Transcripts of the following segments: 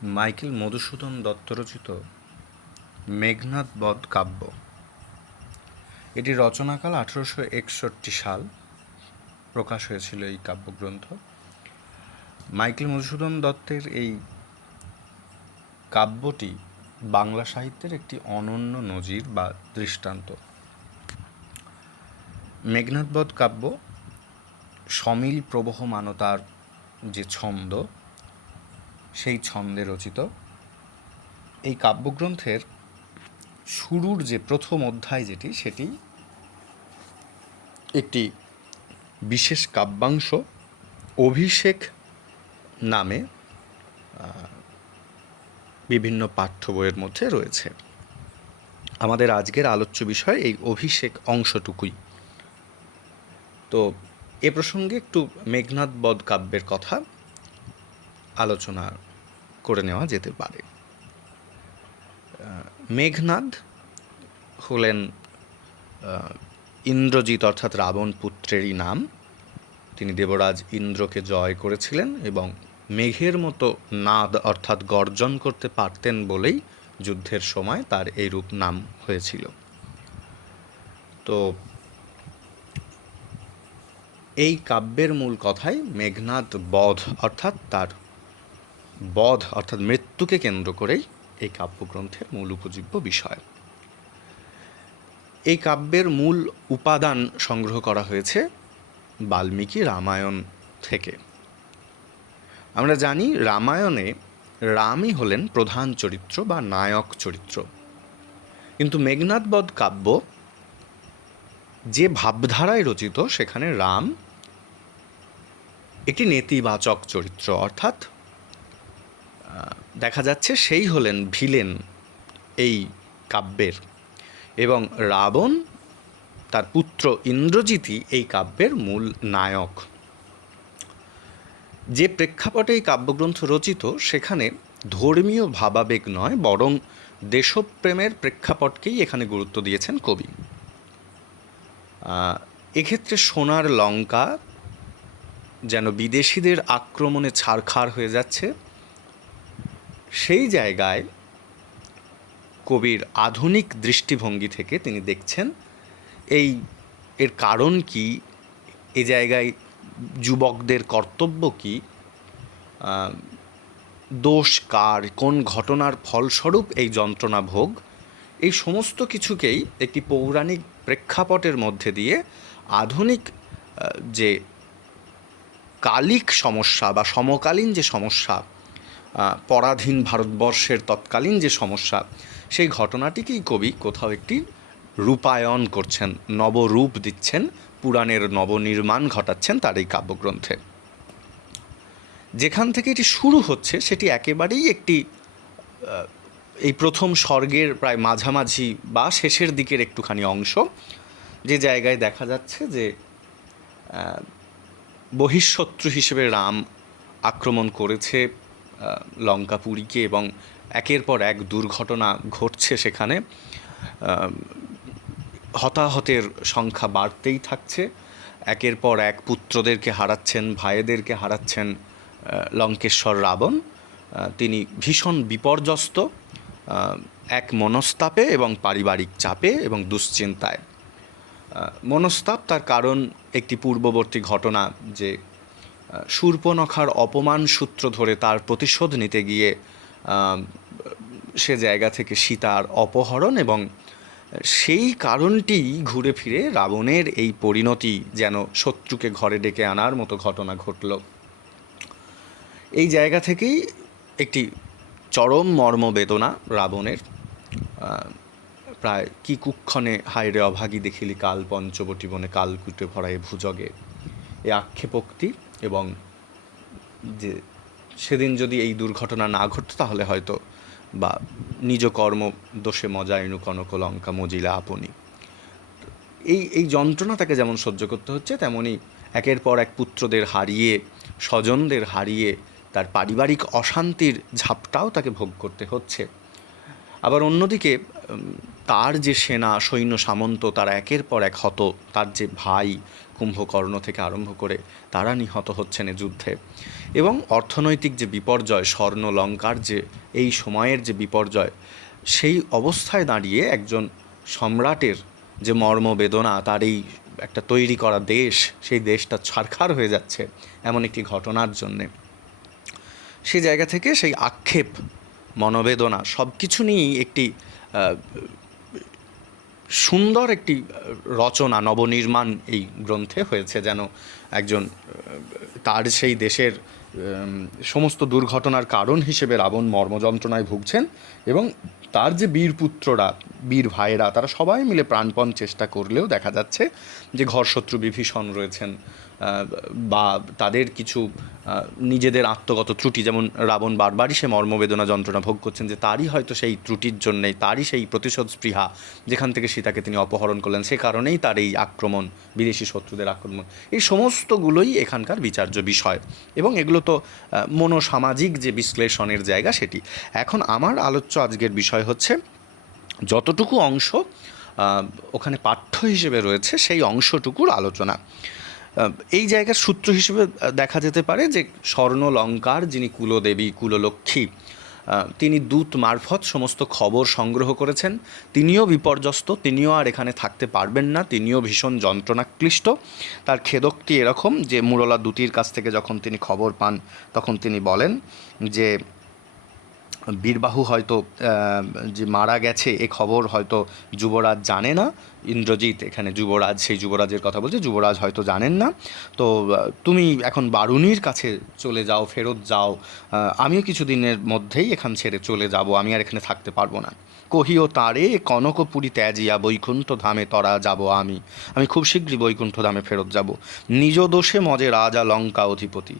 Michael Madhusudan Dutta রচিত মেঘনাদ বধ কাব্য। এটি রচনাকাল 1861 সাল প্রকাশ হয়েছিল এই কাব্যগ্রন্থ। মাইকেল মধুসূদন দত্তের এই কাব্যটি বাংলা সাহিত্যের একটি অনন্য নজির বা দৃষ্টান্ত। মেঘনাদ বধ কাব্য সমিল প্রবহমানতার যে ছন্দ, সেই ছন্দে রচিত। এই কাব্যগ্রন্থের শুরুর যে প্রথম অধ্যায় সেটি একটি বিশেষ কাব্যাংশ অভিষেক নামে বিভিন্ন পাঠ্য বইয়ের মধ্যে রয়েছে। আমাদের আজকের আলোচ্য বিষয় এই অভিষেক অংশটুকুই। তো এ প্রসঙ্গে একটু মেঘনাদ বধ কাব্যের কথা আলোচনা করে নেওয়া যেতে পারে। মেঘনাদ হলেন ইন্দ্রজিৎ অর্থাৎ রাবণ পুত্রেরই নাম। তিনি দেবরাজ ইন্দ্রকে জয় করেছিলেন এবং মেঘের মতো নাদ অর্থাৎ গর্জন করতে পারতেন বলেই যুদ্ধের সময় তার এইরূপ নাম হয়েছিল। তো এই কাব্যের মূল কথাই মেঘনাদ বধ অর্থাৎ তার বধ অর্থাৎ মৃত্যুকে কেন্দ্র করেই এই কাব্যগ্রন্থের মূল উপজীব্য বিষয়। এই কাব্যের মূল উপাদান সংগ্রহ করা হয়েছে বাল্মীকি রামায়ণ থেকে। আমরা জানি রামায়ণে রামই হলেন প্রধান চরিত্র বা নায়ক চরিত্র, কিন্তু মেঘনাদ বধ কাব্য যে ভাবধারায় রচিত সেখানে রাম একটি নেতিবাচক চরিত্র, অর্থাৎ দেখা যাচ্ছে সেই হলেন ভিলেন এই কাব্যের, এবং রাবণ তার পুত্র ইন্দ্রজিৎই এই কাব্যের মূল নায়ক। যে প্রেক্ষাপটে এই কাব্যগ্রন্থ রচিত সেখানে ধর্মীয় ভাবাবেগ নয়, বরং দেশপ্রেমের প্রেক্ষাপটকেই এখানে গুরুত্ব দিয়েছেন কবি। এক্ষেত্রে সোনার লঙ্কা যেন বিদেশিদের আক্রমণে ছারখার হয়ে যাচ্ছে, সেই জায়গায় কবির আধুনিক দৃষ্টিভঙ্গি থেকে তিনি দেখছেন এর কারণ কি, এ জায়গায় যুবকদের কর্তব্য কি, দোষ কার, কোন ঘটনার ফলস্বরূপ এই যন্ত্রণা ভোগ, এই সমস্ত কিছুকেই একটি পৌরাণিক প্রেক্ষাপটের মধ্যে দিয়ে আধুনিক যে কালিক সমস্যা বা সমকালীন যে সমস্যা, পরাধীন ভারতবর্ষের তৎকালীন যে সমস্যা, সেই ঘটনাটিকেই কবি কোথাও একটি রূপায়ণ করছেন, নবরূপ দিচ্ছেন, পুরাণের নবনির্মাণ ঘটাচ্ছেন তার এই কাব্যগ্রন্থে। যেখান থেকে এটি শুরু হচ্ছে সেটি একেবারেই একটি এই প্রথম স্বর্গের প্রায় মাঝামাঝি বা শেষের দিকের একটুখানি অংশ, যে জায়গায় দেখা যাচ্ছে যে বহিঃশত্রু হিসেবে রাম আক্রমণ করেছে লঙ্কাপুরীকে, এবং একের পর এক দুর্ঘটনা ঘটছে সেখানে। হতাহতের সংখ্যা বাড়তেই থাকছে, একের পর এক পুত্রদেরকে হারাচ্ছেন, ভাইদেরকে হারাচ্ছেন লঙ্কেশ্বর রাবণ। তিনি ভীষণ বিপর্যস্ত, এক মনস্তাপে এবং পারিবারিক চাপে এবং দুশ্চিন্তায়। মনস্তাপ তার কারণ একটি পূর্ববর্তী ঘটনা, যে শূর্পণখার অপমান সূত্র ধরে তার প্রতিশোধ নিতে গিয়ে সে জায়গা থেকে সীতার অপহরণ, এবং সেই কারণটি ঘুরে ফিরে রাবণের এই পরিণতি, যেন শত্রুকে ঘরে ডেকে আনার মতো ঘটনা ঘটল। এই জায়গা থেকেই একটি চরম মর্মবেদনা রাবণের, প্রায় কি কুক্ষণে হায়রে অভাগী দেখিলি কাল পঞ্চবটি বনে কালকুটে ভরায় ভুজগে, এই আক্ষেপোক্তি, এবং যে সেদিন যদি এই দুর্ঘটনা না ঘটত তাহলে হয়তো বা নিজ কর্ম দোষে মজাইনু কনক লঙ্কা মজিলা আপনি, এই যন্ত্রণা তাকে যেমন সহ্য করতে হচ্ছে, তেমনি একের পর এক পুত্রদের হারিয়ে, স্বজনদের হারিয়ে তার পারিবারিক অশান্তির ঝাপটাও তাকে ভোগ করতে হচ্ছে। আবার অন্যদিকে তার যে সেনা সৈন্য সামন্ত তারা একের পর এক হত, তার যে ভাই কুম্ভকর্ণ থেকে আরম্ভ করে তারা নিহত হচ্ছেন এ যুদ্ধে। এবং অর্থনৈতিক যে বিপর্যয়, স্বর্ণ লঙ্কার যে এই সময়ের যে বিপর্যয়, সেই অবস্থায় দাঁড়িয়ে একজন সম্রাটের যে মর্মবেদনা, তার এই একটা তৈরি করা দেশ, সেই দেশটা ছারখার হয়ে যাচ্ছে এমন একটি ঘটনার জন্যে, সেই জায়গা থেকে সেই আক্ষেপ, মনোবেদনা সব কিছু নিয়েই একটি সুন্দর একটি রচনা, নবনির্মাণ এই গ্রন্থে হয়েছে। যেন একজন তার সেই দেশের সমস্ত দুর্ঘটনার কারণ হিসেবে রাবণ মর্মযন্ত্রণায় ভুগছেন, এবং তার যে বীর পুত্ররা, বীর ভাইয়েরা, তারা সবাই মিলে প্রাণপণ চেষ্টা করলেও দেখা যাচ্ছে যে ঘরশত্রু বিভীষণ রয়েছেন, বা তাদের কিছু নিজেদের আত্মগত ত্রুটি, যেমন রাবণ বারবারই সে মর্মবেদনা যন্ত্রণা ভোগ করছেন যে তারই হয়তো সেই ত্রুটির জন্যেই, তারই সেই প্রতিশোধ স্পৃহা, যেখান থেকে সীতাকে তিনি অপহরণ করলেন, সে কারণেই তার এই আক্রমণ, বিদেশি শত্রুদের আক্রমণ, এই সমস্তগুলোই এখানকার বিচার্য বিষয়। এবং এগুলো তো মনোসামাজিক যে বিশ্লেষণের জায়গা সেটি। এখন আমার আলোচ্য আজকের বিষয় হচ্ছে যতটুকু অংশ ওখানে পাঠ্য হিসেবে রয়েছে সেই অংশটুকুর আলোচনা। এই জায়গার সূত্র হিসেবে দেখা যেতে পারে যে স্বর্ণলঙ্কার যিনি কুলদেবী, কুললক্ষ্মী, তিনি দূত মারফত সমস্ত খবর সংগ্রহ করেছেন। তিনিও বিপর্যস্ত, তিনিও আর এখানে থাকতে পারবেন না, তিনিও ভীষণ যন্ত্রণাক্লিষ্ট। তার খেদোক্তি এরকম যে মুরলা দূতির কাছ থেকে যখন তিনি খবর পান তখন তিনি বলেন যে বীরবাহু হয়তো যে মারা গেছে এ খবর হয়তো যুবরাজ জানে না। ইন্দ্রজিৎ এখানে যুবরাজ, সেই যুবরাজের কথা বলছে, যুবরাজ হয়তো জানেন না। তো তুমি এখন বারুণীর কাছে চলে যাও, ফেরত যাও, আমিও কিছুদিনের মধ্যেই এখান ছেড়ে চলে যাব, আমি আর এখানে থাকতে পারবো না। কহিও তারে কনকপুরী ত্যাজিয়া বৈকুণ্ঠ ধামে তরা যাব আমি খুব শীঘ্রই বৈকুণ্ঠ ধামে ফেরত যাব। নিজ দোষে মজে রাজা লঙ্কা অধিপতি,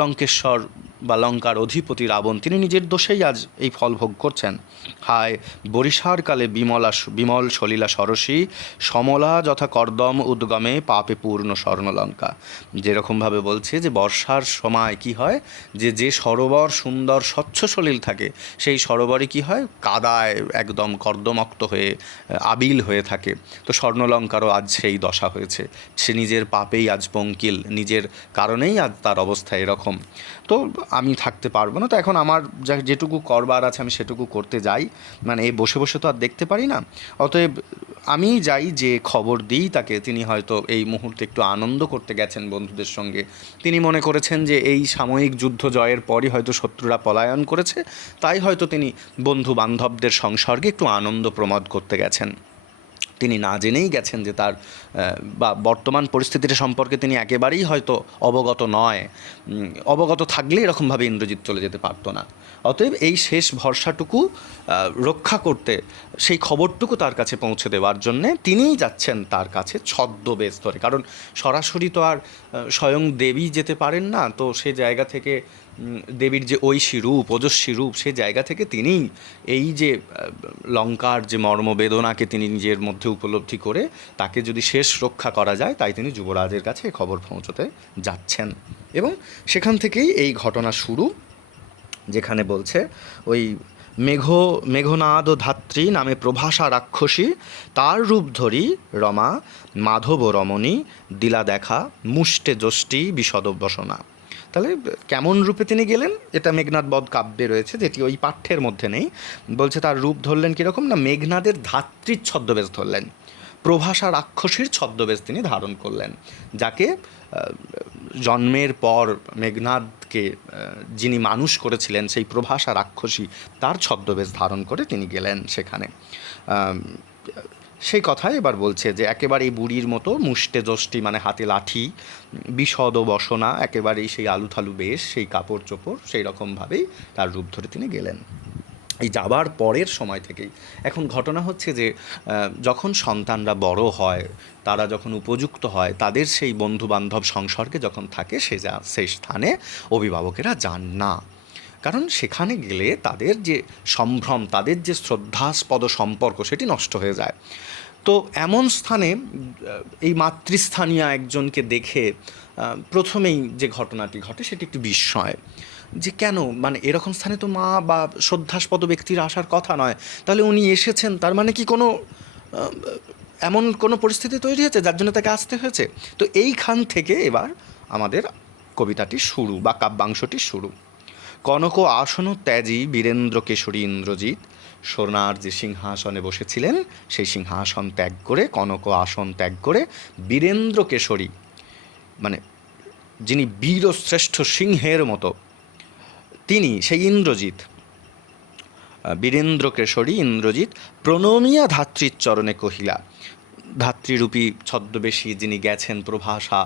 লঙ্কেশ্বর বা লঙ্কার অধিপতি রাবণ তিনি নিজের দোষেই আজ এই ফল ভোগ করছেন। হায় বরিশার কালে বিমল সলিলা সরসী সমলা যথা কর্দম উদ্গমে পাপে পূর্ণ স্বর্ণলঙ্কা। যেরকমভাবে বলছে যে বর্ষার সময় কি হয়, যে সরোবর সুন্দর স্বচ্ছ সলিল থাকে, সেই সরোবরে কি হয়, কাদায় একদম কর্দমক্ত হয়ে আবিল হয়ে থাকে। তো স্বর্ণলঙ্কারও আজ সেই দশা হয়েছে, সে নিজের পাপেই আজ পঙ্কিল, নিজের কারণেই আজ তার অবস্থা এরকম। তো আমি থাকতে পারবো না, তো এখন আমার যেটুকু করবার আছে আমি সেটুকু করতে যাই, মানে এই বসে বসে তো আর দেখতে পারি না। অতএব আমি যাই, যে খবর দিই তাকে, তিনি হয়তো এই মুহূর্তে একটু আনন্দ করতে গেছেন বন্ধুদের সঙ্গে। তিনি মনে করেছেন যে এই সাময়িক যুদ্ধ জয়ের পরই হয়তো শত্রুরা পলায়ন করেছে, তাই হয়তো তিনি বন্ধু বান্ধবদের সংসর্গে একটু আনন্দ প্রমোদ করতে গেছেন। তিনি না জেনেই গেছেন যে তার বা বর্তমান পরিস্থিতিটা সম্পর্কে তিনি একেবারেই হয়তো অবগত নয়। অবগত থাকলে এরকমভাবে ইন্দ্রজিৎ চলে যেতে পারতো না। অতএব এই শেষ ভরসাটুকু রক্ষা করতে, সেই খবরটুকু তার কাছে পৌঁছে দেওয়ার জন্যে তিনিই যাচ্ছেন তার কাছে ছদ্মবেশ ধরে। কারণ সরাসরি তো আর স্বয়ং দেবী যেতে পারেন না, তো সে জায়গা থেকে দেবীর যে ঐশী রূপ, ওজস্বী রূপ, সে জায়গা থেকে তিনি এই যে লঙ্কার যে মর্মবেদনাকে তিনি নিজের মধ্যে উপলব্ধি করে তাকে যদি শেষ রক্ষা করা যায়, তাই তিনি যুবরাজের কাছে খবর পৌঁছতে যাচ্ছেন। এবং সেখান থেকেই এই ঘটনা শুরু, যেখানে বলছে ওই মেঘনাদ ধাত্রী নামে প্রভাসা রাক্ষসী, তার রূপ ধরি রমা মাধব রমণী দিলা দেখা মুষ্টে যষ্টি বিশদ বসনা। তাহলে কেমন রূপে তিনি গেলেন, এটা মেঘনাদ বধ কাব্যে রয়েছে, যেটি ওই পাঠ্যের মধ্যে নেই। বলছে তার রূপ ধরলেন কীরকম না, মেঘনাদের ধাত্রীর ছদ্মবেশ ধরলেন, প্রভাসা রাক্ষসীর ছদ্মবেশ তিনি ধারণ করলেন, যাকে জন্মের পর মেঘনাদকে যিনি মানুষ করেছিলেন সেই প্রভাসা রাক্ষসী, তার ছদ্মবেশ ধারণ করে তিনি গেলেন সেখানে। সেই কথাই এবার বলছে যে একেবারেই বুড়ির মতো মুষ্টে যষ্টি মানে হাতে লাঠি, বিশদ বসনা একেবারেই সেই আলুথালু বেশ, সেই কাপড় চোপড়, সেই রকমভাবেই তার রূপ ধরে তিনি গেলেন। এই যাবার পরের সময় থেকেই এখন ঘটনা হচ্ছে যে যখন সন্তানরা বড় হয়, তারা যখন উপযুক্ত হয়, তাদের সেই বন্ধুবান্ধব সংসর্গে যখন থাকে, সেই স্থানে অভিভাবকেরা যান না। কারণ সেখানে গেলে তাদের যে সম্ভ্রম, তাদের যে শ্রদ্ধাস্পদ সম্পর্ক, সেটি নষ্ট হয়ে যায়। তো এমন স্থানে এই মাতৃস্থানীয় একজনকে দেখে প্রথমেই যে ঘটনাটি ঘটে সেটি একটু বিস্ময়। যে কেন, মানে এরকম স্থানে তো মা বা শ্রদ্ধাস্পদ ব্যক্তির আসার কথা নয়, তাহলে উনি এসেছেন, তার মানে কি কোনো এমন কোনো পরিস্থিতি তৈরি হয়েছে যার জন্য তাকে আসতে হয়েছে? তো এইখান থেকে এবার আমাদের কবিতাটি শুরু বা কাব্যাংশটি শুরু। কনক আসন ত্যাজি বীরেন্দ্র কেশরী ইন্দ্রজিৎ সোনার যে সিংহাসনে বসেছিলেন সেই সিংহাসন ত্যাগ করে, কনক আসন ত্যাগ করে বীরেন্দ্র কেশরী, মানে যিনি বীর শ্রেষ্ঠ সিংহের মতো, তিনি সেই ইন্দ্রজিৎ, বীরেন্দ্র কেশরী ইন্দ্রজিৎ প্রণমিয়া ধাত্রীর চরণে কহিলা। ধাত্রীরূপী ছদ্মবেশী যিনি গেছেন প্রভাষা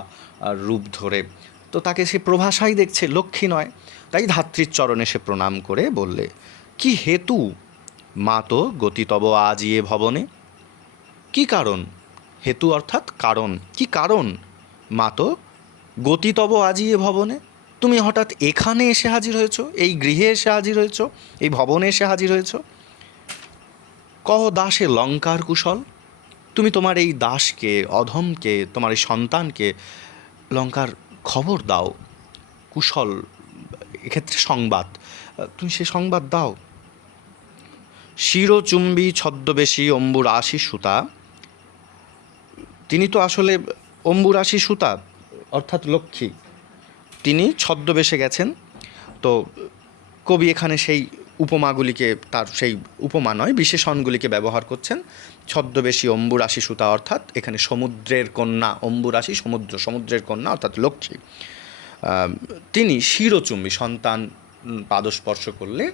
রূপ ধরে, তো তাকে সে প্রভাষাই দেখছে, লক্ষ্মী নয়। তাই ধাত্রীর চরণে সে প্রণাম করে বললে, কি হেতু মা তো গতিতব আজিয়ে ভবনে? কি কারণ? হেতু অর্থাৎ কারণ। কি কারণ মা তো গতিতব আজিয়ে ভবনে? তুমি হঠাৎ এখানে এসে হাজির হয়েছ, এই গৃহে এসে হাজির হয়েছ, এই ভবনে এসে হাজির হয়েছ। কহ দাসে লঙ্কার কুশল? তুমি তোমার এই দাসকে, অধমকে, তোমার এই সন্তানকে লঙ্কার খবর দাও, কুশল এক্ষেত্রে সংবাদ, তুমি সে সংবাদ দাও। শিরচুম্বী ছদ্মবেশী অম্বুরাশি সুতা, তিনি তো আসলে অম্বুরাশি সুতা অর্থাৎ লক্ষ্মী, তিনি ছদ্মবেশে গেছেন। তো কবি এখানে সেই উপমাগুলিকে, তার সেই উপমা নয় বিশেষণগুলিকে ব্যবহার করছেন। ছদ্মবেশী অম্বুরাশি সুতা অর্থাৎ এখানে সমুদ্রের কন্যা, অম্বুরাশি সমুদ্র, সমুদ্রের কন্যা অর্থাৎ লক্ষ্মী। তিনি শিরচুম্বী, সন্তান পাদস্পর্শ করলে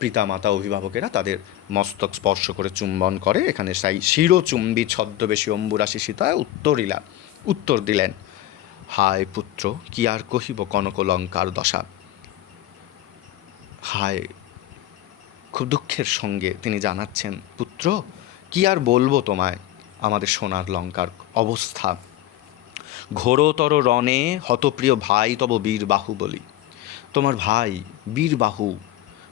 পিতামাতা অভিভাবকেরা তাদের মস্তক স্পর্শ করে চুম্বন করে, এখানে সেই শিরচুম্বী ছদ্মবেশী অম্বুরাশি সীতায় উত্তর দিলেন, হায় পুত্র কি আর কহিব কনক লঙ্কার দশা। হায়, খুব দুঃখের সঙ্গে তিনি জানাচ্ছেন, পুত্র কি আর বলবো তোমায় আমাদের সোনার লঙ্কার অবস্থা। ঘোরতর রণে হতপ্রিয় ভাই তব বীরবাহু বলি, তোমার ভাই বীরবাহু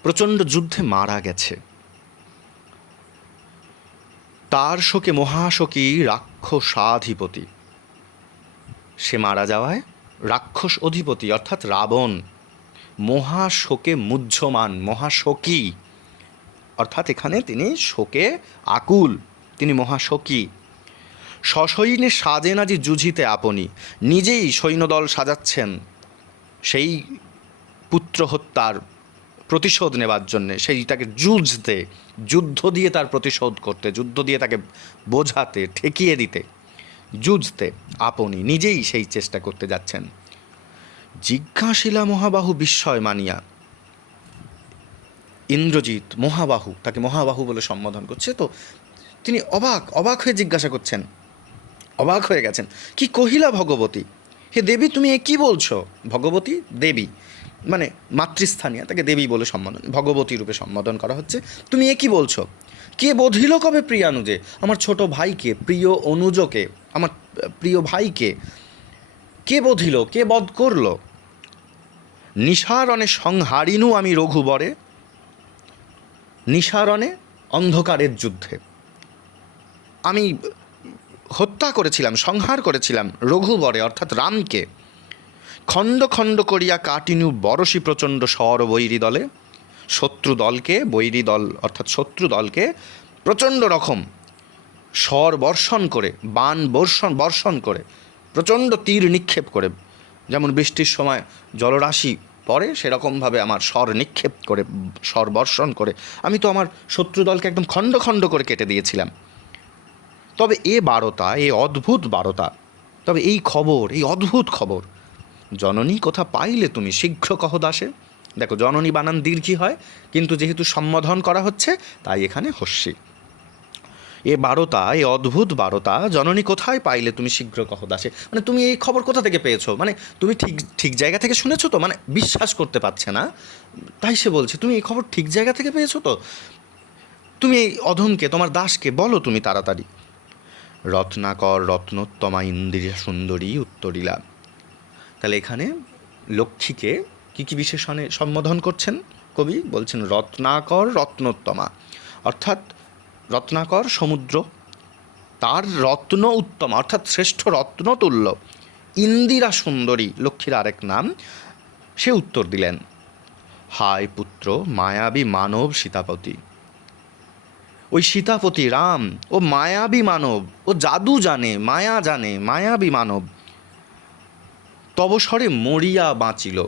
প্রচণ্ড যুদ্ধে মারা গেছে। তার শোকে মহাশোকী রাক্ষসাধিপতি, সে মারা যাওয়ায় রাক্ষস অধিপতি অর্থাৎ রাবণ মহাশোকে মুহ্যমান, মহাশোকী অর্থাৎ এখানে তিনি শোকে আকুল, তিনি মহাশোকী। সসৈন্যে সাজেন আজি যুঝিতে আপনি, নিজেই সৈন্যদল সাজাচ্ছেন সেই পুত্র হত্যার প্রতিশোধ নেবার জন্যে, সেই তাকে যুদ্ধ দিয়ে তার প্রতিশোধ করতে, যুদ্ধ দিয়ে তাকে বোঝাতে, ঠেকিয়ে দিতে, যুঝতে আপনি নিজেই সেই চেষ্টা করতে যাচ্ছেন। জিজ্ঞাসিলা মহাবাহু বিস্ময় মানিয়া, ইন্দ্রজিৎ মহাবাহু, তাকে মহাবাহু বলে সম্বোধন করছে, তো তিনি অবাক হয়ে জিজ্ঞাসা করছেন, অবাক হয়ে গেছেন। কি কহিলা ভগবতী? হে দেবী, তুমি এ কী বলছো? ভগবতী দেবী, মানে মাতৃস্থানীয়, তাকে দেবী বলে সম্বোধন, ভগবতী রূপে সম্বোধন করা হচ্ছে। তুমি এ কী বলছো? কে বধিল কবে প্রিয়ানুজে? আমার ছোট ভাইকে, প্রিয় অনুজকে, আমার প্রিয় ভাইকে কে বধিল, কে বধ করল? নিশারণে সংহারিনু আমি রঘুবরে, নিশারণে অন্ধকারের যুদ্ধে আমি হত্যা করেছিলাম, সংহার করেছিলাম রঘুবরে অর্থাৎ রামকে। খণ্ড খণ্ড করিয়া কাটিনু বরশি প্রচণ্ড স্বর বৈরী দলে, শত্রু দলকে, বৈরী দল অর্থাৎ শত্রু দলকে প্রচণ্ড রকম স্বর বর্ষণ করে, বাণ বর্ষণ করে, প্রচণ্ড তীর নিক্ষেপ করে, যেমন বৃষ্টির সময় জলরাশি পরে সেরকমভাবে আমার স্বর নিক্ষেপ করে, স্বর বর্ষণ করে আমি তো আমার শত্রু দলকে একদম খণ্ড খণ্ড করে কেটে দিয়েছিলাম। তবে এ বারতা, এ অদ্ভুত বারতা, তবে এই খবর, এই অদ্ভুত খবর জননী কোথা পাইলে তুমি, শীঘ্র কহ দাসে। দেখো, জননী বানান দীর্ঘী হয়, কিন্তু যেহেতু সম্বোধন করা হচ্ছে তাই এখানে হস্যি। এ বারতা, এ অদ্ভুত বারতা জননী কোথায় পাইলে তুমি, শীঘ্র কহ দাসে, মানে তুমি এই খবর কোথা থেকে পেয়েছো, মানে তুমি ঠিক জায়গা থেকে শুনেছো তো, মানে বিশ্বাস করতে পারছে না, তাই সে বলছে তুমি এই খবর ঠিক জায়গা থেকে পেয়েছো তো, তুমি এই অধমকে, তোমার দাসকে বলো তুমি তাড়াতাড়ি। রত্নাকর রত্নোত্তমা ইন্দিরা সুন্দরী উত্তরিলা, তাহলে এখানে লক্ষ্মীকে কী কী বিশেষণে সম্বোধন করছেন কবি? বলছেন রত্নাকর রত্নোত্তমা, অর্থাৎ রত্নাকর সমুদ্র, তার রত্ন উত্তমা অর্থাৎ শ্রেষ্ঠ রত্নতুল্য, ইন্দিরা সুন্দরী লক্ষ্মীর আরেক নাম, সে উত্তর দিলেন। হায় পুত্র মায়াবী মানব সীতাপতি। ওই সীতাপতি রাম ও মায়াবী মানব, ও জাদু জানে, মায়া জানে, মায়াবী মানব। তব স্বরে মরিয়া বাঁচিল,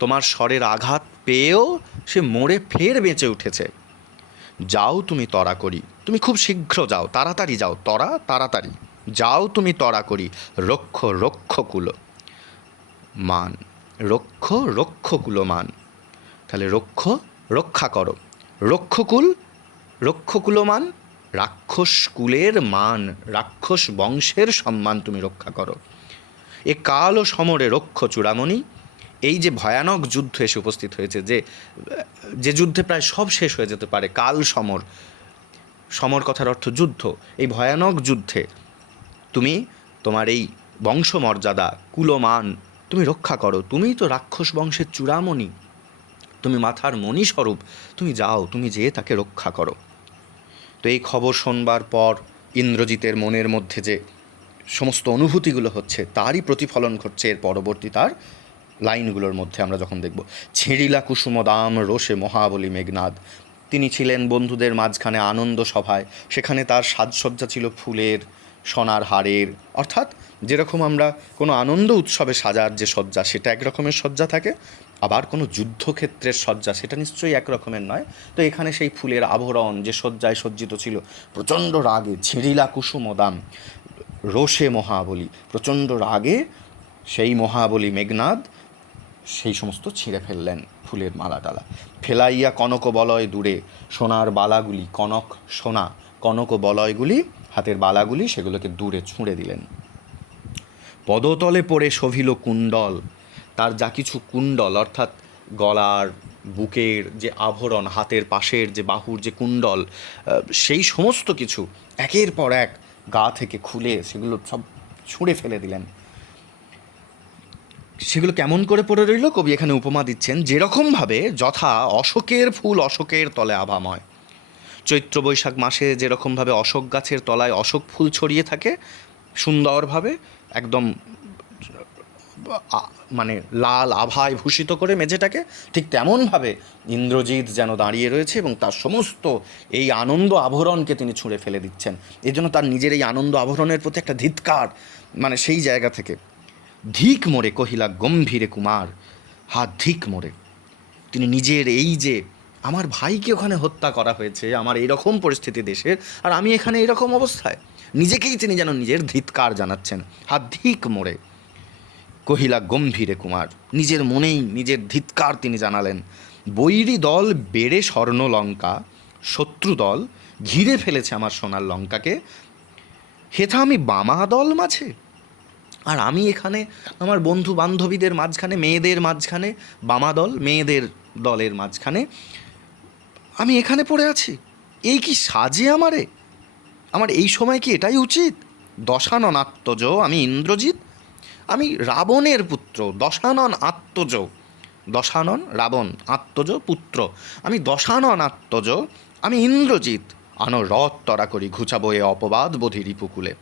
তোমার স্বরের আঘাত পেয়েও সে মরে ফের বেঁচে উঠেছে। যাও তুমি তরা করি, তুমি খুব শীঘ্র যাও, তাড়াতাড়ি যাও, তরা তাড়াতাড়ি যাও তুমি তরা করি। রক্ষ রক্ষকুল মান, রক্ষ রক্ষকুল মান। তাহলে রক্ষ রক্ষা করো, রক্ষকুল রক্ষকুলমান, রাক্ষস কুলের মান, রাক্ষস বংশের সম্মান তুমি রক্ষা করো। এ কাল ও সমরে রক্ষ চূড়ামণি। এই যে ভয়ানক যুদ্ধ এসে উপস্থিত হয়েছে, যে যুদ্ধে প্রায় সব শেষ হয়ে যেতে পারে, কাল সমর, সমর কথার অর্থ যুদ্ধ, এই ভয়ানক যুদ্ধে তুমি তোমার এই বংশমর্যাদা কুলমান তুমি রক্ষা করো। তুমিই তো রাক্ষস বংশের চূড়ামণি, তুমি মাথার মণি স্বরূপ, তুমি যাও, তুমি যেয়ে তাকে রক্ষা করো। তো এই খবর শোনবার পর ইন্দ্রজিতের মনের মধ্যে যে সমস্ত অনুভূতিগুলো হচ্ছে তারই প্রতিফলন ঘটছে এর পরবর্তী তার লাইনগুলোর মধ্যে আমরা যখন দেখব। ছিঁড়িলা কুসুমদাম রোষে মহাবলী মেঘনাদ। তিনি ছিলেন বন্ধুদের মাঝখানে আনন্দ সভায়, সেখানে তার সাজসজ্জা ছিল ফুলের, সোনার হাড়ের, অর্থাৎ যেরকম আমরা কোনো আনন্দ উৎসবে সাজার যে সজ্জা সেটা এক রকমের সজ্জা থাকে, আবার কোনো যুদ্ধক্ষেত্রের সজ্জা সেটা নিশ্চয়ই এক রকমের নয়। তো এখানে সেই ফুলের আভরণ যে সজ্জায় সজ্জিত ছিল, প্রচণ্ড রাগে ছিঁড়িলা কুসুমদাম রোষে মহাবলী, প্রচণ্ড রাগে সেই মহাবলী মেঘনাদ সেই সমস্ত ছিঁড়ে ফেললেন ফুলের মালা টালা। ফেলাইয়া কনক বলয় দূরে, সোনার বালাগুলি, কনক সোনা, কনক বলয়গুলি হাতের বালাগুলি সেগুলোকে দূরে ছুঁড়ে দিলেন। পদতলে পড়ে শোভিল কুণ্ডল, তার যা কিছু কুণ্ডল অর্থাৎ গলার বুকের যে আভরণ, হাতের পাশের যে বাহুর যে কুণ্ডল, সেই সমস্ত কিছু একের পর এক গা থেকে খুলে সেগুলো সব ছুঁড়ে ফেলে দিলেন। সেগুলো কেমন করে পড়ে রইল, কবি এখানে উপমা দিচ্ছেন, যেরকমভাবে যথা অশোকের ফুল অশোকের তলে আভাময়। চৈত্র বৈশাখ মাসে যেরকমভাবে অশোক গাছের তলায় অশোক ফুল ছড়িয়ে থাকে সুন্দরভাবে, একদম মানে লাল আভায় ভূষিত করে মেঝেটাকে, ঠিক তেমনভাবে ইন্দ্রজিৎ যেন দাঁড়িয়ে রয়েছে এবং তার সমস্ত এই আনন্দ আভরণকে তিনি ছুঁড়ে ফেলে দিচ্ছেন। এই জন্য তার নিজের এই আনন্দ আভরণের প্রতি একটা ধিৎকার, মানে সেই জায়গা থেকে ধিক মোড়ে কহিলা গম্ভীরে কুমার, ধিক মোড়ে। তিনি নিজের এই যে আমার ভাইকে ওখানে হত্যা করা হয়েছে, আমার এইরকম পরিস্থিতি দেশের, আর আমি এখানে এরকম অবস্থায়, নিজেকেই তিনি যেন নিজের ধিৎকার জানাচ্ছেন। ধিক মোড়ে কহিলা গম্ভীরে কুমার, নিজের মনেই নিজের ধিৎকার তিনি জানালেন। বৈরী দল বেড়ে স্বর্ণ লঙ্কা, শত্রু দল ঘিরে ফেলেছে আমার সোনার লঙ্কাকে। হেথা আমি বামা দল মাঝে, আর আমি এখানে আমার বন্ধু বান্ধবীদের মাঝখানে, মেয়েদের মাঝখানে, বামা দল মেয়েদের দলের মাঝখানে আমি এখানে পড়ে আছি। এই কি সাজে আমারে? আমার এই সময় কি এটাই উচিত? দশানন আত্মজ, আমি ইন্দ্রজিৎ, আমি রাবণের পুত্র, দশানন আত্মজ, দশানন রাবণ, আত্মজ পুত্র, আমি দশানন আত্মজ, আমি ইন্দ্রজিৎ, আনো রথ তরা করি ঘুচাবো এ অপবাদ বোধি রিপুকুলে।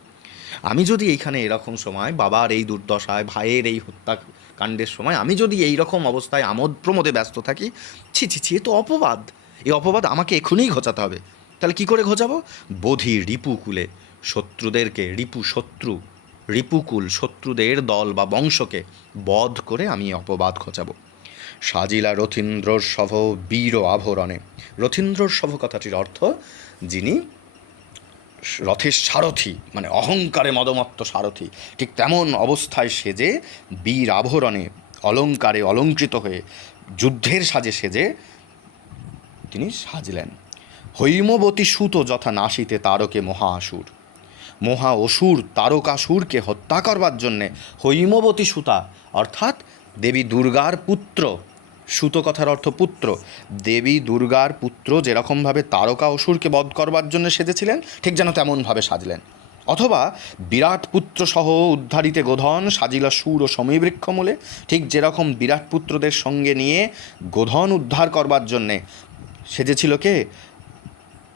আমি যদি এইখানে এরকম সময় বাবার এই দুর্দশায়, ভাইয়ের এই হত্যাকাণ্ডের সময় আমি যদি এই রকম অবস্থায় আমোদ প্রমোদে ব্যস্ত থাকি, ছি ছি ছি, এ তো অপবাদ, এই অপবাদ আমাকে এখনই ঘোচাতে হবে। তাহলে কি করে ঘোচাবো? বোধি রিপুকুলে, শত্রুদেরকে, রিপু শত্রু, রিপুকুল শত্রুদের দল বা বংশকে বধ করে আমি অপবাদ ঘোচাবো। সাজিলা রথীন্দ্রর শভ বীর আভরণে। রথীন্দ্রর শভ কথাটির অর্থ যিনি রথের সারথি, মানে অহংকারে মদমত্ত সারথি, ঠিক তেমন অবস্থায় সেজে বীর আভরণে অলঙ্কারে অলঙ্কৃত হয়ে যুদ্ধের সাজে সেজে তিনি সাজলেন। হৈমবতী সুত যথা নাসিতে তারকে মহা আসুর, মহা অসুর তারকাসুরকে হত্যা করবার জন্যে হৈমবতী সুতা অর্থাৎ দেবী দুর্গার পুত্র, সুত কথার অর্থ পুত্র, দেবী দুর্গার পুত্র যেরকমভাবে তারকা অসুরকে বধ করবার জন্য সেজেছিলেন, ঠিক যেন তেমনভাবে সাজলেন। অথবা বিরাট পুত্র সহ উদ্ধারিতে গোধন সাজিলা সুর ও সমীবৃক্ষ মূলে, ঠিক যেরকম বিরাট পুত্রদের সঙ্গে নিয়ে গোধন উদ্ধার করবার জন্যে সেজেছিল কে?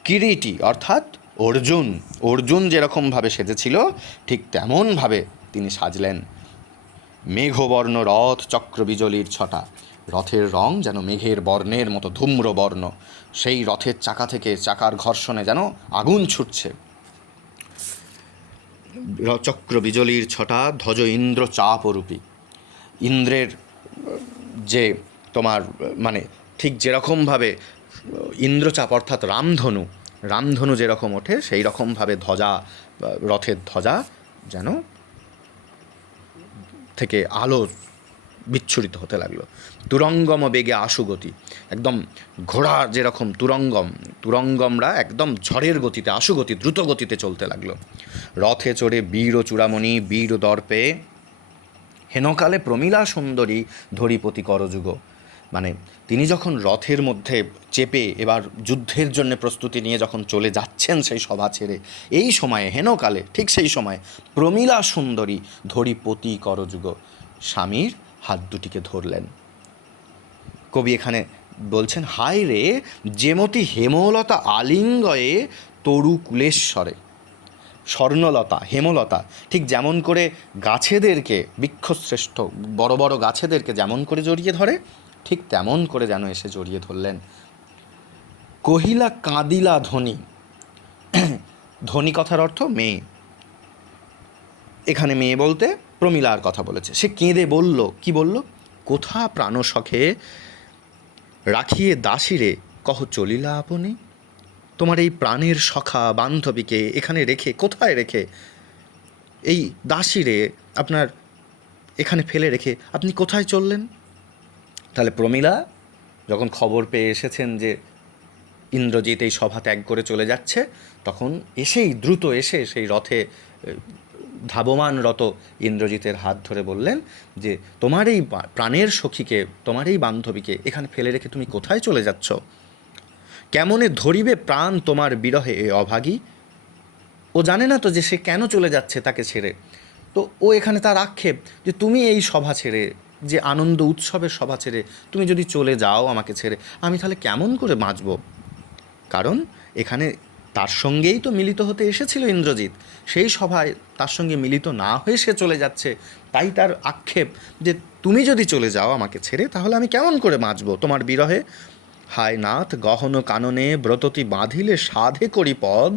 কিরীটি অর্থাৎ অর্জুন, অর্জুন যেরকমভাবে সেজেছিল ঠিক তেমনভাবে তিনি সাজলেন। মেঘবর্ণ রথ চক্র বিজলির ছটা, রথের রং যেন মেঘের বর্ণের মতো ধূম্র বর্ণ, সেই রথের চাকা থেকে চাকার ঘর্ষণে যেন আগুন ছুটছে। চক্র বিজলির ছটা ধ্বজ ইন্দ্র চাপরূপী। ইন্দ্রের যে তোমার মানে ঠিক যেরকমভাবে ইন্দ্রচাপ অর্থাৎ রামধনু যেরকম ওঠে সেই রকমভাবে ধ্বজা, রথের ধ্বজা যেন থেকে আলো বিচ্ছুরিত হতে লাগলো। তুরঙ্গম বেগে আশুগতি, একদম ঘোড়া যেরকম তুরঙ্গমরা একদম ঝড়ের গতিতে আশুগতি দ্রুত গতিতে চলতে লাগলো। রথে চড়ে বীর ও চূড়ামণি বীর দর্পে হেনকালে প্রমীলা সুন্দরী ধরিপতি করযুগ। মানে তিনি যখন রথের মধ্যে চেপে এবার যুদ্ধের জন্য প্রস্তুতি নিয়ে যখন চলে যাচ্ছেন সেই সভা ছেড়ে, এই সময়ে হেনকালে ঠিক সেই সময় প্রমীলা সুন্দরী ধরিপতি করযুগ স্বামীর হাত দুটিকে ধরলেন। কবি এখানে বলছেন, হায় রে যেমতি হেমলতা আলিঙ্গয়ে তরু কুলেশ্বরে। স্বর্ণলতা হেমলতা ঠিক যেমন করে গাছেদেরকে, বৃক্ষশ্রেষ্ঠ বড় বড় গাছেদেরকে যেমন করে জড়িয়ে ধরে, ঠিক তেমন করে যেন এসে জড়িয়ে ধরলেন। কহিলা কাঁদিলা ধ্বনি, ধ্বনি কথার অর্থ মেয়ে, এখানে মেয়ে বলতে প্রমীলার কথা বলেছে। সে কেঁদে বলল, কি বলল? কোথা প্রাণসখে রাখিয়ে দাসীরে কহ চলিলা আপনি। তোমার এই প্রাণের সখা বান্ধবীকে এখানে রেখে, কোথায় রেখে, এই দাসীরে আপনার এখানে ফেলে রেখে আপনি কোথায় চললেন? তাহলে প্রমীলা যখন খবর পেয়ে এসেছেন যে ইন্দ্রজিৎ এই সভা ত্যাগ করে চলে যাচ্ছে, তখন দ্রুত এসে সেই রথে ধাবমানরত ইন্দ্রজিতের হাত ধরে বললেন যে তোমার এই প্রাণের সখীকে, তোমার এই বান্ধবীকে এখানে ফেলে রেখে তুমি কোথায় চলে যাচ্ছ? কেমনে ধরিবে প্রাণ তোমার বিরহে এ অভাগী। ও জানে না তো যে সে কেন চলে যাচ্ছে তাকে ছেড়ে। তো ও এখানে তার আক্ষেপ যে তুমি এই সভা ছেড়ে, যে আনন্দ উৎসবের সভা ছেড়ে তুমি যদি চলে যাও আমাকে ছেড়ে, আমি তাহলে কেমন করে বাঁচব? কারণ এখানে তার সঙ্গেই তো মিলিত হতে এসেছিল ইন্দ্রজিৎ, সেই সভায় তার সঙ্গে মিলিত না হয়ে সে চলে যাচ্ছে, তাই তার আক্ষেপ যে তুমি যদি চলে যাও আমাকে ছেড়ে তাহলে আমি কেমন করে বাঁচব তোমার বিরহে। হায় নাথ গহন কাননে ব্রততি বাঁধিলে সাধে করি পদ,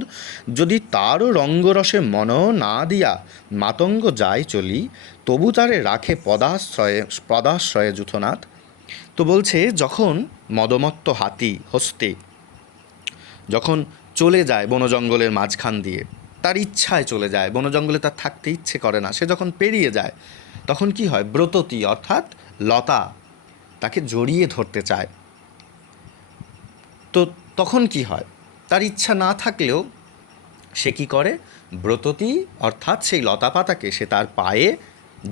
যদি তারও রঙ্গরসে মন না দিয়া মাতঙ্গ যায় চলি, তবু তারে রাখে পদাশ্রয়ে যূথনাথ। তো বলছে যখন মদমত্ত হাতি হস্তে যখন চলে যায় বনজঙ্গলের মাঝখান দিয়ে, তার ইচ্ছায় চলে যায়, বনজঙ্গলে তার থাকতে ইচ্ছে করে না, সে যখন পেরিয়ে যায় তখন কি হয়? ব্রততী অর্থাৎ লতা তাকে জড়িয়ে ধরতে চায়। তো তখন কি হয়? তার ইচ্ছা না থাকলেও সে কি করে? ব্রততী অর্থাৎ সেই লতা পাতাকে সে তার পায়ে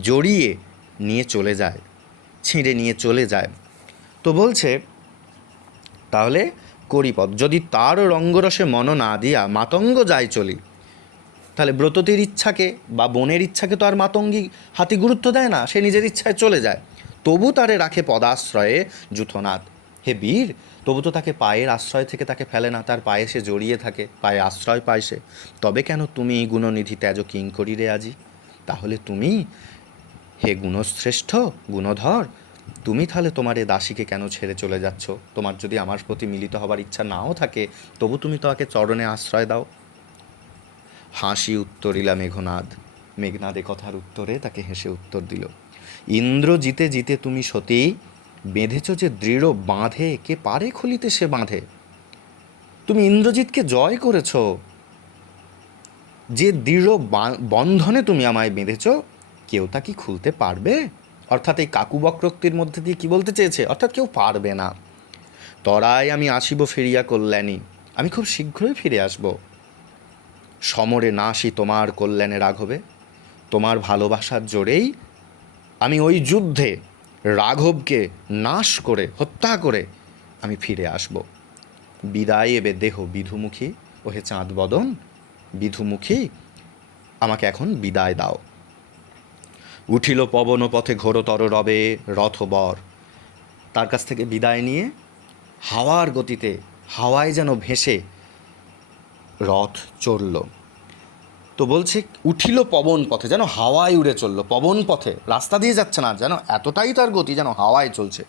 জড়িয়ে নিয়ে চলে যায়, ছিঁড়ে নিয়ে চলে যায়। তো বলছে তাহলে করিপদ, যদি তার রঙ্গরসে মন না দিয়া মাতঙ্গ যায় চলি, তাহলে ব্রততীর ইচ্ছাকে বা বনের ইচ্ছাকে তো আর মাতঙ্গী হাতি গুরুত্ব দেয় না, সে নিজের ইচ্ছায় চলে যায়, তবু তারে রাখে পদাশ্রয়ে যূথনাথ। হে বীর, তবু তো তাকে পায়ের আশ্রয় থেকে তাকে ফেলে না, তার পায়ে সে জড়িয়ে থাকে, পায়ে আশ্রয় পায় সে। তবে কেন তুমি গুণনিধি ত্যাজ কিঙ্করী রে আজি। তাহলে তুমি হে গুণশ্রেষ্ঠ গুণধর, তুমি তাহলে তোমার এ দাসীকে কেন ছেড়ে চলে যাচ্ছ? তোমার যদি আমার প্রতি মিলিত হবার ইচ্ছা নাও থাকে, তবু তুমি তাকে চরণে আশ্রয় দাও। হাসি উত্তরিলা মেঘনাদ এ কথার উত্তরে তাকে হেসে উত্তর দিল, ইন্দ্র জিতে জিতে তুমি সতী বেঁধেছ যে দৃঢ় বাঁধে, কে পারে খুলিতে সে বাঁধে। তুমি ইন্দ্রজিৎকে জয় করেছ, যে দৃঢ় বন্ধনে তুমি আমায় বেঁধেছ, কেউ তা কি খুলতে পারবে? অর্থাৎ এই কাকুবক্রোক্তির মধ্যে দিয়ে কি বলতে চেয়েছে? অর্থাৎ কেউ পারবে না। তরায় আমি আসিব ফিরিয়া কল্যাণী, আমি খুব শীঘ্রই ফিরে আসব। সমরে না আসি তোমার কল্যাণে রাঘবে, তোমার ভালোবাসার জোরেই আমি ওই যুদ্ধে রাঘবকে নাশ করে হত্যা করে আমি ফিরে আসব। বিদায় এবে দেহ বিধুমুখী, ওহে চাঁদ বদন বিধুমুখী, আমাকে এখন বিদায় দাও। উঠিল পবন পথে ঘোরতর রবে রথবর, তার কাছ থেকে বিদায় নিয়ে হাওয়ার গতিতে হাওয়ায় যেন ভেসে রথ চলল। তো বলছে উঠিল পবন পথে, যেন হাওয়ায় উড়ে চললো, পবন পথে, রাস্তা দিয়ে যাচ্ছে না, যেন এতটাই তার গতি যেন হাওয়ায় চলছে।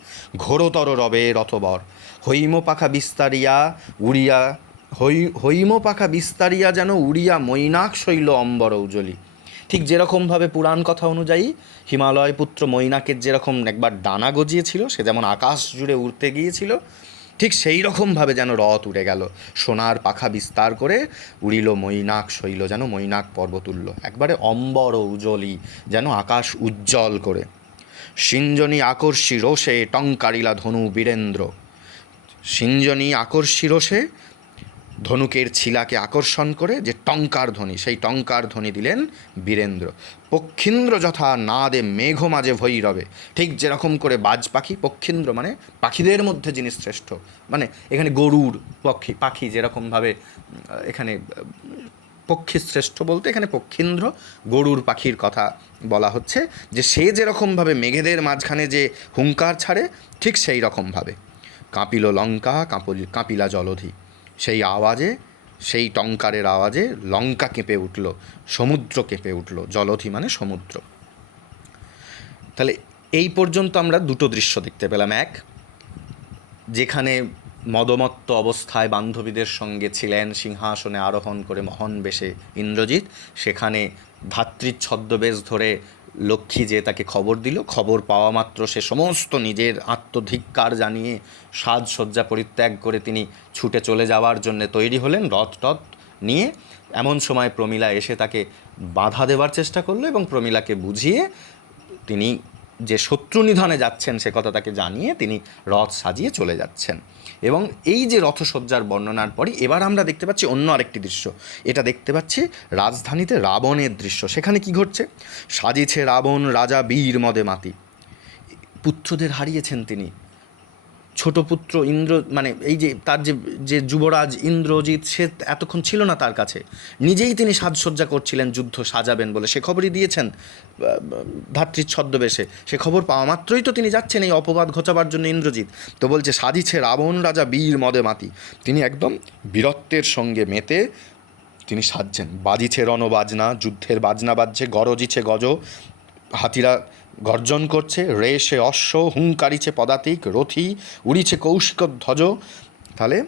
ঘোরতর রবে রথবর, হৈম পাখা বিস্তারিয়া উড়িয়া, হৈম পাখা বিস্তারিয়া যেন উড়িয়া মৈনাক শৈল অম্বর উজ্জ্বলি। ঠিক যেরকমভাবে পুরাণ কথা অনুযায়ী হিমালয় পুত্র মৈনাকের যেরকম একবার ডানা গজিয়েছিল, সে যেমন আকাশ জুড়ে উড়তে গিয়েছিল, ঠিক সেই রকমভাবে যেন রথ উড়ে গেল, সোনার পাখা বিস্তার করে উড়িল মৈনাক শৈল, যেন মৈনাক পর্বত উঠল, একবারে অম্বর উজ্জ্বলি, যেন আকাশ উজ্জ্বল করে। সিঞ্জনী আকর্ষী রোষে টঙ্কারিলা ধনু বীরেন্দ্র, সিঞ্জনী আকর্ষী রোষে ধনুকের ছিলাকে আকর্ষণ করে যে টঙ্কার ধ্বনি, সেই টঙ্কার ধ্বনি দিলেন বীরেন্দ্র। পক্ষীন্দ্র যথা না দে মেঘ মাঝে ভৈরবে, ঠিক যেরকম করে বাজ পাখি, পক্ষীন্দ্র মানে পাখিদের মধ্যে যিনি শ্রেষ্ঠ, মানে এখানে গরুড় পাখি যেরকমভাবে এখানে পক্ষী শ্রেষ্ঠ বলতে এখানে পক্ষীন্দ্র গরুড় পাখির কথা বলা হচ্ছে, যে সে যেরকমভাবে মেঘেদের মাঝখানে যে হুঙ্কার ছাড়ে, ঠিক সেই রকমভাবে কাঁপিল লঙ্কা কাঁপিলা জলধি, সেই আওয়াজে, সেই টঙ্কারের আওয়াজে লঙ্কা কেঁপে উঠল, সমুদ্র কেঁপে উঠল, জলধি মানে সমুদ্র। তাহলে এই পর্যন্ত আমরা দুটো দৃশ্য দেখতে পেলাম। এক, যেখানে মদমত্ত অবস্থায় বান্ধবীদের সঙ্গে ছিলেন সিংহাসনে আরোহণ করে মহন বেশে ইন্দ্রজিৎ, সেখানে ধাত্রীর ছদ্মবেশ ধরে লক্ষ্মী যে তাকে খবর দিল, খবর পাওয়া মাত্র সে সমস্ত নিজের আত্মধিক্কার জানিয়ে সাজসজ্জা পরিত্যাগ করে তিনি ছুটে চলে যাওয়ার জন্য তৈরি হলেন রথ টথ নিয়ে। এমন সময় প্রমীলা এসে তাকে বাধা দেওয়ার চেষ্টা করলো এবং প্রমীলাকে বুঝিয়ে তিনি যে শত্রু নিধনে যাচ্ছেন সে কথা তাকে জানিয়ে তিনি রথ সাজিয়ে চলে যাচ্ছেন। এবং এই যে রথসজ্জার বর্ণনার পরই এবার আমরা দেখতে পাচ্ছি অন্য আরেকটি দৃশ্য। এটা দেখতে পাচ্ছি রাজধানীতে রাবণের দৃশ্য। সেখানে কি ঘটছে? সাজিছে রাবণ রাজা বীর মদে মাতি, পুত্রদের হারিয়েছেন তিনি। ছোট পুত্র ইন্দ্র, মানে এই যে তার যে যুবরাজ ইন্দ্রজিৎ, সে এতক্ষণ ছিল না তার কাছে, নিজেই তিনি সাজসজ্জা করছিলেন যুদ্ধ সাজাবেন বলে, সে খবরই দিয়েছেন ধাত্রীর ছদ্মবেশে। সে খবর পাওয়া মাত্রই তো তিনি যাচ্ছেন এই অপবাদ ঘোচাবার জন্য ইন্দ্রজিৎ। তো বলছে সাজিছে রাবণ রাজা বীর মদে মাতি, তিনি একদম বীরত্বের সঙ্গে মেতে তিনি সাজছেন। বাজিছে রণবাজনা, যুদ্ধের বাজনা বাজছে, গরজিছে গজ, হাতিরা গর্জন করছে, রেশে অশ্ব, হুঙ্কারিছে পদাতিক, রথি উড়িছে কৌশিক ধ্বজ। তাহলে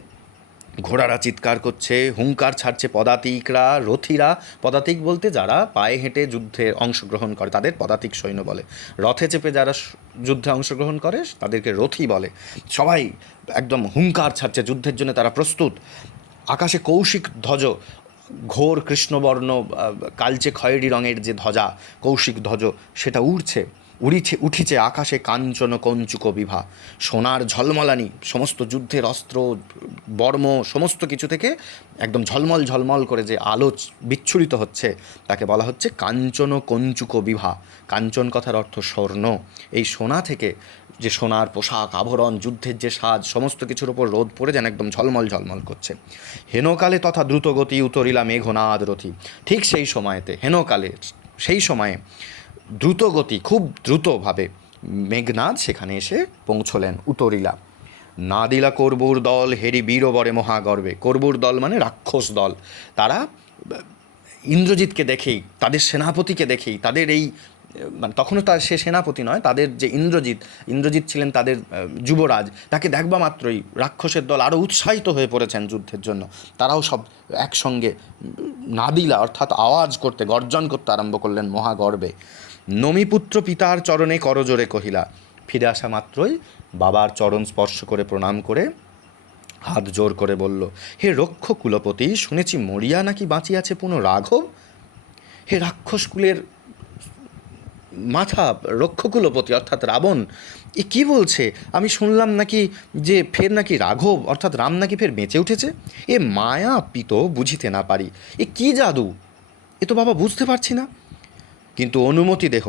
ঘোড়ারা চিৎকার করছে, হুঙ্কার ছাড়ছে পদাতিকরা, রথিরা, পদাতিক বলতে যারা পায়ে হেঁটে যুদ্ধে অংশগ্রহণ করে তাদের পদাতিক সৈন্য বলে, রথে চেপে যারা যুদ্ধে অংশগ্রহণ করে তাদেরকে রথি বলে। সবাই একদম হুঙ্কার ছাড়ছে, যুদ্ধের জন্য তারা প্রস্তুত। আকাশে কৌশিক ধ্বজ, ঘোর কৃষ্ণবর্ণ কালচে খয়েরি রঙের যে ধ্বজা, কৌশিক ধ্বজ, সেটা উঠিছে আকাশে কাঞ্চন কঞ্চুক বিভা, সোনার ঝলমলানি, সমস্ত যুদ্ধের অস্ত্র বর্ম সমস্ত কিছু থেকে একদম ঝলমল ঝলমল করে যে আলো বিচ্ছুরিত হচ্ছে তাকে বলা হচ্ছে কাঞ্চন কঞ্চুক বিভা। কাঞ্চন কথার অর্থ স্বর্ণ। এই সোনা থেকে যে সোনার পোশাক আভরণ, যুদ্ধের যে সাজ, সমস্ত কিছুর ওপর রোদ পড়ে যেন একদম ঝলমল ঝলমল করছে। হেনকালে তথা দ্রুতগতি উতরিলা মেঘনাদ রথি, ঠিক সেই সময়তে হেনকালে, সেই সময়ে দ্রুতগতি, খুব দ্রুতভাবে মেঘনাদ সেখানে এসে পৌঁছলেন। উতরিলা না দিলা করবুর দল হেরি বীরবরে মহাগর্বে, করবুর দল মানে রাক্ষস দল, তারা ইন্দ্রজিৎকে দেখেই, তাদের সেনাপতিকে দেখেই, তাদের এই মানে তখনও তার সে সেনাপতি নয়, তাদের যে ইন্দ্রজিৎ ছিলেন তাদের যুবরাজ, তাকে দেখবা মাত্রই রাক্ষসের দল আরও উৎসাহিত হয়ে পড়েছেন যুদ্ধের জন্য। তারাও সব একসঙ্গে নাদিলা অর্থাৎ আওয়াজ করতে, গর্জন করতে আরম্ভ করলেন মহাগর্বে। নমিপুত্র পিতার চরণে করজোরে কহিলা, ফিরে আসা মাত্রই বাবার চরণ স্পর্শ করে প্রণাম করে হাত জোর করে বলল, হে রক্ষ কুলপতি, শুনেছি মরিয়া নাকি বাঁচিয়াছে পুনঃ রাঘব। হে রাক্ষস কুলের মাথা রক্ষকুলপতি অর্থাৎ রাবণ, এ কী বলছে? আমি শুনলাম নাকি যে ফের নাকি রাঘব অর্থাৎ রাম নাকি ফের বেঁচে উঠেছে। এ মায়া পিত বুঝিতে না পারি, এ কী জাদু, এ তো বাবা বুঝতে পারছি না। কিন্তু অনুমতি দেহ,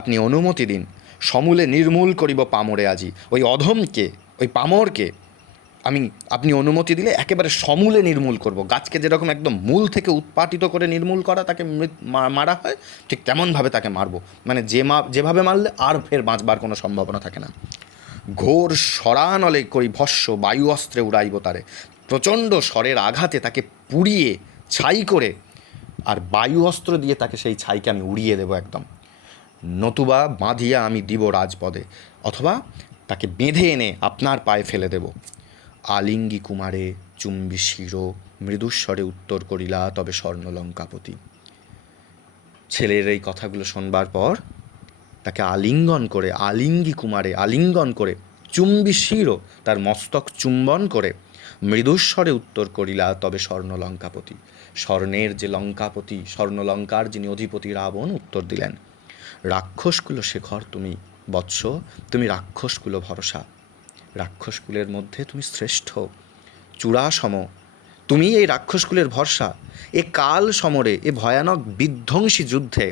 আপনি অনুমতি দিন, সমূলে নির্মূল করিব পামরে আজি, ওই অধমকে, ওই পামরকে আপনি অনুমতি দিলে একেবারে সমূলে নির্মূল করব। গাছকে যেরকম একদম মূল থেকে উৎপাটিত করে নির্মূল করা তাকে মারা হয়, ঠিক তেমনভাবে তাকে মারব। মানে যেভাবে মারলে আর ফের বাঁচবার কোনো সম্ভাবনা থাকে না। ঘোর স্বরানলে করি ভস্য, বায়ু অস্ত্রে উড়াইব তারে, প্রচণ্ড স্বরের আঘাতে তাকে পুড়িয়ে ছাই করে আর বায়ু অস্ত্র দিয়ে তাকে সেই ছাইকে আমি উড়িয়ে দেবো একদম, নতুবা বাঁধিয়া আমি দিব রাজপদে, অথবা তাকে বেঁধে এনে আপনার পায়ে ফেলে দেব। আলিঙ্গি কুমারে চুম্বি শির মৃদুস্বরে উত্তর করিলা তবে স্বর্ণলঙ্কাপতি। ছেলের এই কথাগুলো শোনবার পর তাকে আলিঙ্গন করে, আলিঙ্গি কুমারে আলিঙ্গন করে, চুম্বি শির তার মস্তক চুম্বন করে মৃদুস্বরে উত্তর করিলা তবে স্বর্ণলঙ্কাপতি। স্বর্ণের যে লঙ্কাপতি, স্বর্ণলঙ্কার যিনি অধিপতি রাবণ উত্তর দিলেন, রাক্ষসকুল শেখর তুমি বৎস, তুমি রাক্ষসকুল ভরসা, রাক্ষসকুলের মধ্যে তুমি শ্রেষ্ঠ, চূড়াসম, তুমি এই রাক্ষসকুলের ভরসা। এ কাল সমরে, এ ভয়ানক বিধ্বংসী যুদ্ধে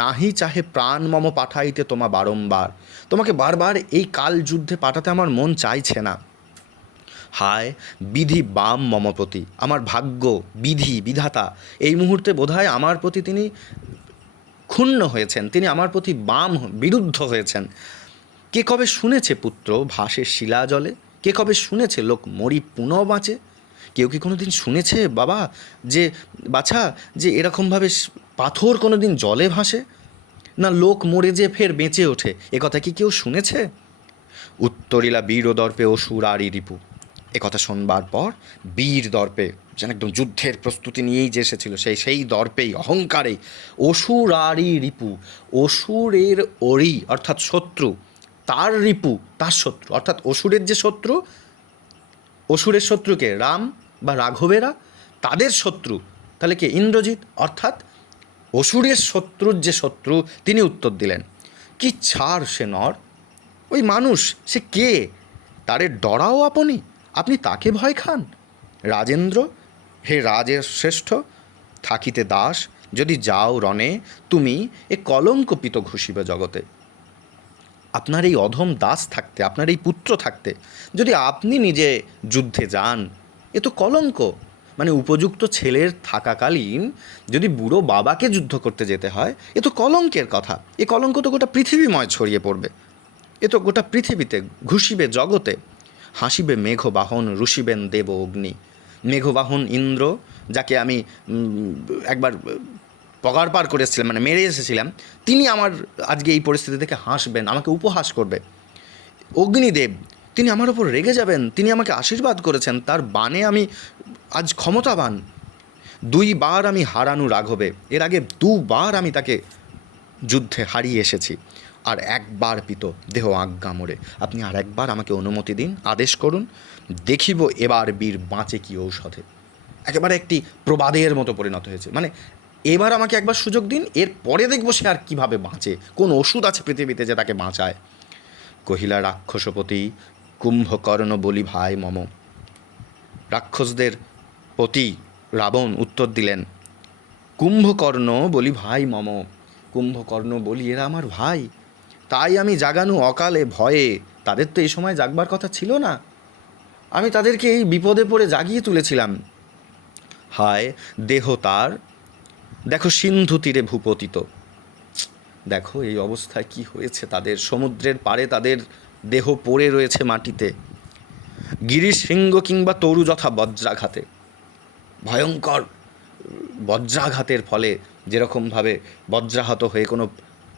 নাহি চাহে প্রাণ মম পাঠাইতে তোমা বারংবার, তোমাকে বারবার এই কাল যুদ্ধে পাঠাতে আমার মন চাইছে না। হায় বিধি বাম মম প্রতি, আমার ভাগ্য, বিধি, বিধাতা এই মুহূর্তে বোধহয় আমার প্রতি তিনি ক্ষুণ্ণ হয়েছেন, তিনি আমার প্রতি বাম বিরুদ্ধ হয়েছেন। কে কবে শুনেছে পুত্র ভাসে শিলা জলে, কে কবে শুনেছে লোক মরি পুনঃ বাঁচে? কেউ কি কোনো দিন শুনেছে বাবা যে বাছা যে এরকমভাবে পাথর কোনো দিন জলে ভাসে, না লোক মরে যে ফের বেঁচে ওঠে, এ কথা কি কেউ শুনেছে? উত্তরিলা বীর দর্পে অসুর আরি রিপু। একথা শোনবার পর বীর দর্পে, যেন একদম যুদ্ধের প্রস্তুতি নিয়েই যে এসেছিল, সেই দর্পেই অহংকারেই অসুর আরি রিপু, অসুরের অরি অর্থাৎ শত্রু, তার রিপু তার শত্রু, অর্থাৎ অসুরের যে শত্রু, অসুরের শত্রুকে রাম বা রাঘবেরা তাদের শত্রু, তাহলে কে? ইন্দ্রজিৎ, অর্থাৎ অসুরের শত্রুর যে শত্রু তিনি উত্তর দিলেন, কি ছাড় সে নর, ওই মানুষ, সে কে? তারে ডরাও আপনি, আপনি তাকে ভয় খান? রাজেন্দ্র, হে রাজের শ্রেষ্ঠ, থাকিতে দাস, যদি যাও রণে তুমি এ কলঙ্কপিত ঘুষিবে জগতে। আপনার এই অধম দাস থাকতে, আপনার এই পুত্র থাকতে যদি আপনি নিজে যুদ্ধে যান, এ তো কলঙ্ক। মানে উপযুক্ত ছেলের থাকাকালীন যদি বুড়ো বাবাকে যুদ্ধ করতে যেতে হয়, এ তো কলঙ্কের কথা। এ কলঙ্ক তো গোটা পৃথিবীময় ছড়িয়ে পড়বে, এ তো গোটা পৃথিবীতে ঘুষিবে জগতে। হাসিবে মেঘবাহন রুষিবেন দেব অগ্নি। মেঘবাহন ইন্দ্র, যাকে আমি একবার পগার পার করেছিলাম, মানে মেরে এসেছিলাম, তিনি আমার আজকে এই পরিস্থিতি থেকে হাসবেন, আমাকে উপহাস করবে। অগ্নিদেব, তিনি আমার ওপর রেগে যাবেন, তিনি আমাকে আশীর্বাদ করেছেন, তার বাণে আমি আজ ক্ষমতাবান। 2 বার আমি হারানু রাঘবে, এর আগে 2 বার আমি তাকে যুদ্ধে হারিয়ে এসেছি, আর 1 বার পিত দেহ আজ্ঞা মোরে। আপনি আর 1 বার আমাকে অনুমতি দিন, আদেশ করুন, দেখিব এবার বীর বাঁচে কি ঔষধে। একেবারে একটি প্রবাদের মতো পরিণত হয়েছে, মানে এবার আমাকে একবার সুযোগ দিন, এর পরে দেখবো সে আর কীভাবে বাঁচে, কোন ওষুধ আছে পৃথিবীতে যে তাকে বাঁচায়। কহিলা রাক্ষসপতি কুম্ভকর্ণ বলি ভাই মম। রাক্ষসদের পতি রাবণ উত্তর দিলেন, কুম্ভকর্ণ বলি ভাই মম, কুম্ভকর্ণ বলি এরা আমার ভাই, তাই আমি জাগানু অকালে ভয়ে। তাদের তো এই সময় জাগবার কথা ছিল না, আমি তাদেরকে এই বিপদে পড়ে জাগিয়ে তুলেছিলাম। হায় দেহ তার, দেখো সিন্ধু তীরে ভূপতিত, দেখো এই অবস্থায় কি হয়েছে তাদের, সমুদ্রের পাড়ে তাদের দেহ পড়ে রয়েছে মাটিতে। গিরিশৃঙ্গ কিংবা তরু যথা বজ্রাঘাতে, ভয়ঙ্কর বজ্রাঘাতের ফলে যেরকমভাবে বজ্রাহত হয়ে কোনো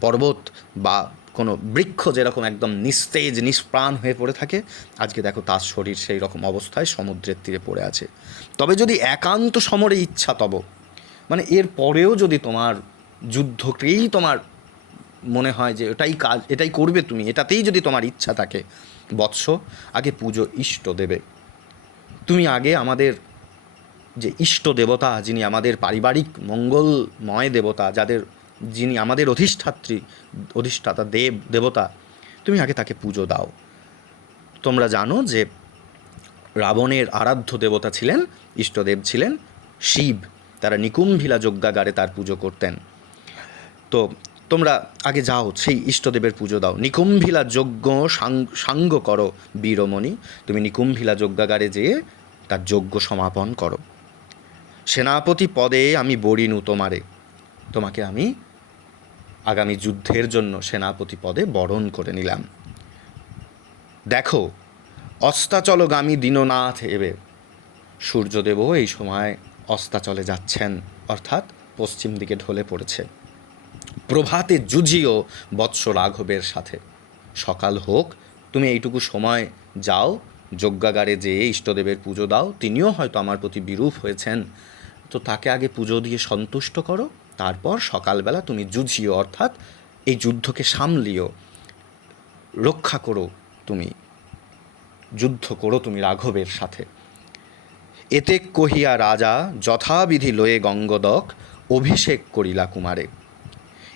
পর্বত বা কোনো বৃক্ষ যেরকম একদম নিস্তেজ নিষ্প্রাণ হয়ে পড়ে থাকে, আজকে দেখো তার শরীর সেই রকম অবস্থায় সমুদ্রের তীরে পড়ে আছে। তবে যদি একান্ত সমরে ইচ্ছা তব, মানে এর পরেও যদি তোমার যুদ্ধকেই তোমার মনে হয় যে এটাই কাজ, এটাই করবে তুমি, এটাতেই যদি তোমার ইচ্ছা থাকে, বৎস আগে পুজো ইষ্ট দেবে। তুমি আগে আমাদের যে ইষ্ট দেবতা, যিনি আমাদের পারিবারিক মঙ্গলময় দেবতা, যিনি আমাদের অধিষ্ঠাতা দেবতা, তুমি আগে তাকে পুজো দাও। তোমরা জানো যে রাবণের আরাধ্য দেবতা ছিলেন, ইষ্টদেব ছিলেন শিব, তারা নিকুম্ভিলা যজ্ঞাগারে তার পুজো করতেন। তো তোমরা আগে যাও সেই ইষ্টদেবের পুজো দাও, নিকুম্ভিলা যজ্ঞ সাঙ্গ করো বীরমণি, তুমি নিকুম্ভিলা যজ্ঞাগারে যেয়ে তার যজ্ঞ সমাপন করো। সেনাপতি পদে আমি বরিনু তোমারে, তোমাকে আমি আগামী যুদ্ধের জন্য সেনাপতি পদে বরণ করে নিলাম। দেখো অস্তাচলগামী দীননাথ এবে, সূর্যদেবও এই সময় অস্তাচলে যাচ্ছেন, অর্থাৎ পশ্চিম দিকে ঢলে পড়েছে। প্রভাতে যুঝিও বৎস রাঘবের সাথে। সকাল হোক, তুমি এইটুকু সময় যাও, যজ্ঞাগারে যেয়ে ইষ্টদেবের পুজো দাও। তিনিও হয়তো আমার প্রতি বিরূপ হয়েছেন, তো তাকে আগে পুজো দিয়ে সন্তুষ্ট করো, তারপর সকালবেলা তুমি যুঝিও, অর্থাৎ এই যুদ্ধকে সামলিও, রক্ষা করো, তুমি যুদ্ধ করো তুমি রাঘবের সাথে। এতে কহিয়া রাজা যথাবিধি লয়ে গঙ্গদক অভিষেক করিলা কুমারে।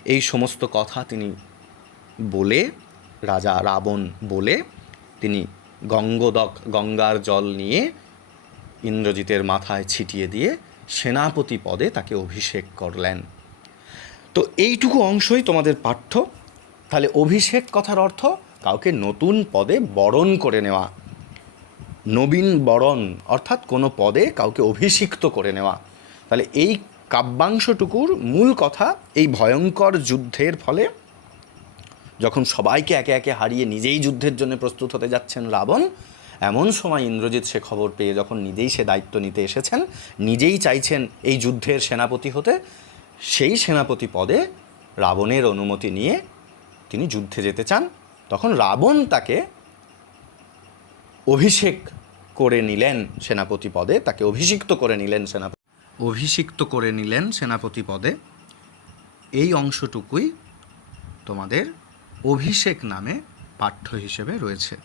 এই সমস্ত কথা তিনি বলে, রাজা রাবণ বলে, তিনি গঙ্গদক, গঙ্গার জল নিয়ে ইন্দ্রজিতের মাথায় ছিটিয়ে দিয়ে সেনাপতি পদে তাকে অভিষেক করলেন। তো এইটুকু অংশই তোমাদের পাঠ্য। তাহলে অভিষেক কথার অর্থ কাউকে নতুন পদে বরণ করে নেওয়া, নবীন বরণ, অর্থাৎ কোনো পদে কাউকে অভিষিক্ত করে নেওয়া। তাহলে এই কাব্যাংশটুকুর মূল কথা, এই ভয়ঙ্কর যুদ্ধের ফলে যখন সবাইকে একে একে হারিয়ে নিজেই যুদ্ধের জন্য প্রস্তুত হতে যাচ্ছেন রাবণ, এমন সময় ইন্দ্রজিৎ সে খবর পেয়ে যখন নিজেই সে দায়িত্ব নিতে এসেছেন, নিজেই চাইছেন এই যুদ্ধের সেনাপতি হতে, সেই সেনাপতি পদে রাবণের অনুমতি নিয়ে তিনি যুদ্ধে যেতে চান। তখন রাবণ তাকে অভিষেক করে নিলেন সেনাপতি পদে, তাকে অভিষিক্ত করে নিলেন সেনাপতি পদে। এই অংশটুকুই তোমাদের অভিষেক নামে পাঠ্য হিসেবে রয়েছে।